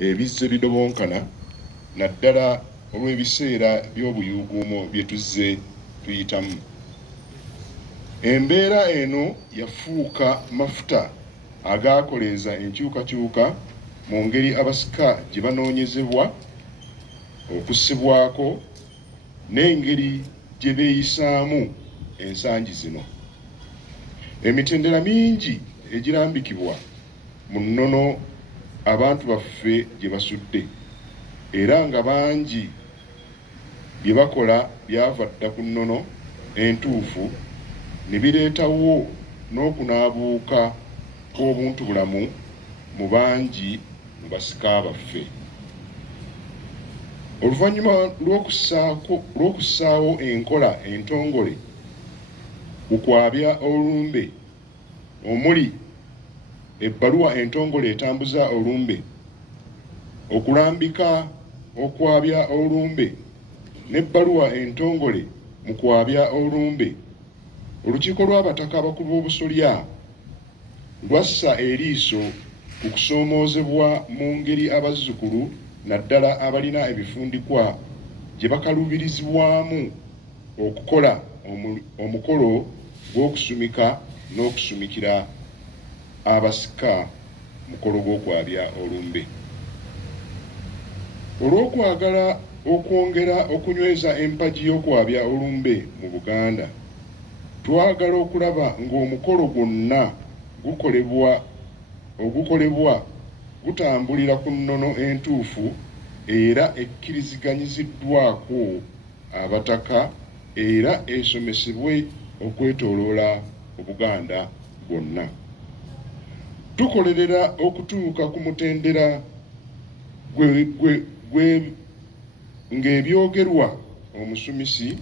Ebizze bidobonkana naddala olw'ebiseera by'obuyuuguumo bye tuzze tuyitamu. Embeera eno yafuuka mafuta agaakoleeza enkyukakyuka mu ngeri abasika gye banoonyezebwa okussibwako n'engeri gye beeyisaamu ensangi zino. Emitendera mingi egirambikibwa mu nnono abantu baffe gye basudde, era nga bangi bye bakola byava dda ku nnono entuufu ne bireetawo n'okunaabuuka kw'obuntubulamu mu bangi mu basika baffe. Oluvannyuma lw'okussaawo enkola entongole ku kwabya olumbe omuli ebbaluwa entongole etambuza olumbe, okulambika okwabya olumbe n'ebbaluwa entongole mu kwabya olumbe, olukiiko lw'abataka abakulu b'obusolya lwassa eriiso ku kusoomoozebwa mu ngeri abazzukulu naddala abalina ebifundikwa gye bakaluubirizibwamu okukola omukolo gw'okusumika n'okusumikira abasika mukolo gw'okwabya olumbe. Olw'okwagala okwongera okunyweza empagi y'okwabya olumbe mu Buganda, twagala okulaba ng'omukolo gwonna ogukolebwa gutambulira ku nnono entuufu era ekkiriziganyiziddwako abataka era esomesebwe okwetooloola Obuganda bwonna. Tukolerera okutuuka ku mutendera ng'ebyogerwa omusumisi,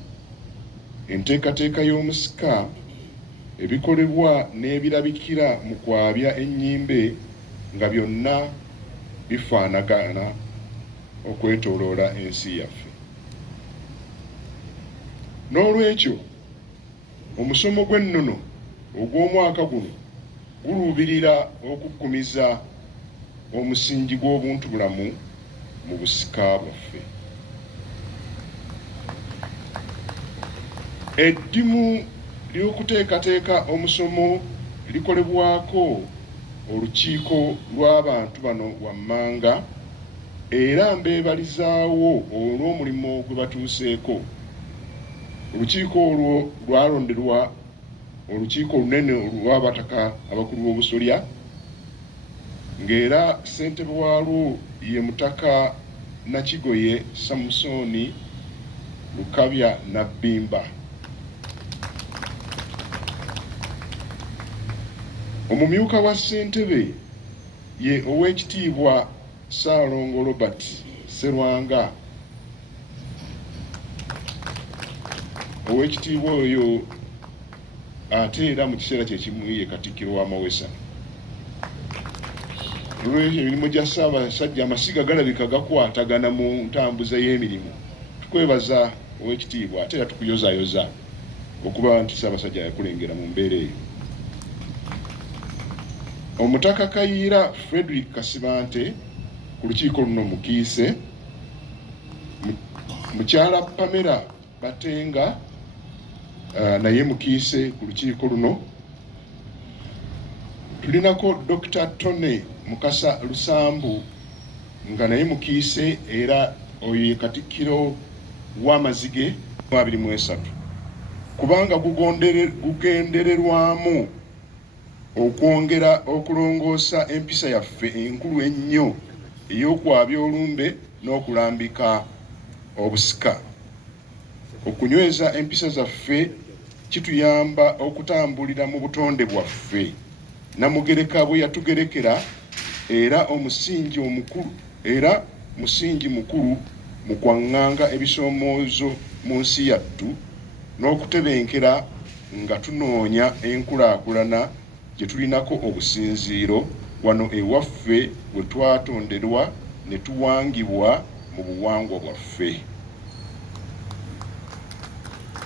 enteekateeka y'omusika, ebikolebwa n'ebirabikira mu kwabya ennyimbe nga byonna bifaanagana okwetooloola ensi yaffe. N'olwekyo omusomo gw'ennono ogw'omwaka guno guluubirira okuggumiza omusingi gw'obuntubulamu mu busika bwaffe. Eddimu ly'okuteekateeka omusomo likolebwako olukiiko lw'abantu bano wammanga era mbeebalizaawo olw'omulimu gwe batuuseeko. Olukiiko olwo lwalonderwa olukiiko olunene olw'abataka abakulu b'obusolya, ng'era ssentebe waalwo ye Mutaka Nakigoye Samusoni Lukabya Nabbimba. Omumyuka wa ssentebe ye Oweekitiibwa Ssaalongo Robert Sserwanga. Oweekitiibwa oyo ate era mu kiseera kye kimu ye Katikkiro w'amawesa. Olw'ekyo emirimu gya Ssaabasajja amasiga galabika gakwatagana mu ntambuza y'emirimu. Tukwebaza Oweekitiibwa ate era tukuyozaayoza okuba nti Ssaabasajja yakulengera mu mbeera eyo. Omutaka Kayiira Frederick Kasibante ku lukiiko luno Mukiise, Mukyala Pamela Batenga naye Mukiise ku lukiiko luno. Tulinako Dr. Tone Mukasa Lusambu nga naye Mukiise era oyo ye Katikkiro w'Amazige 23, kubanga gugendererwamu okwongera okulongoosa empisa yaffe enkulu ennyo ey'okwabya olumbe n'okulambika obusika. Okunyweza empisa zaffe kituyamba okutambulira mu butonde bwaffe Namugereka bwe yatugerekera, era musingi mukulu mu kwaŋŋanga ebisoomoozo mu nsi yattu n'okutebenkera nga tunoonya enkulaakulana gye tulinako obusinziiro wano ewaffe we twatonderwa ne tuwangibwa mu buwangwa bwaffe.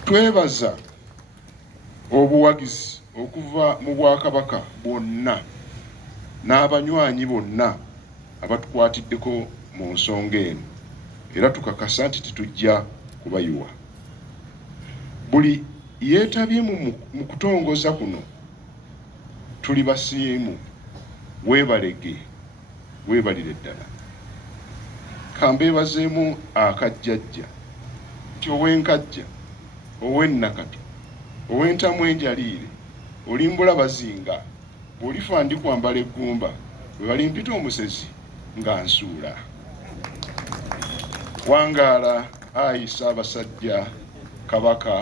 Twebaza obuwagizi okuva mu Bwakabaka bwonna n'abanywanyi bonna abatukwatiddeko mu nsonga eno, era tukakasa nti tetujja kubayiwa. Buli yeetabye mu kutongoza kuno tuli basiimu, weebalege, weebalire ddala. Kambeebazeemu akajjajja nti ow'enkajja, ow'ennakato, ow'entamu enjaliire, olimbula bazinga, bw'olifa ndi kwambala eggumba, bwe balimpita omusezi nga nsuula. Wangaala, ayi Ssaabasajja Kabaka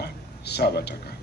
Ssaabataka.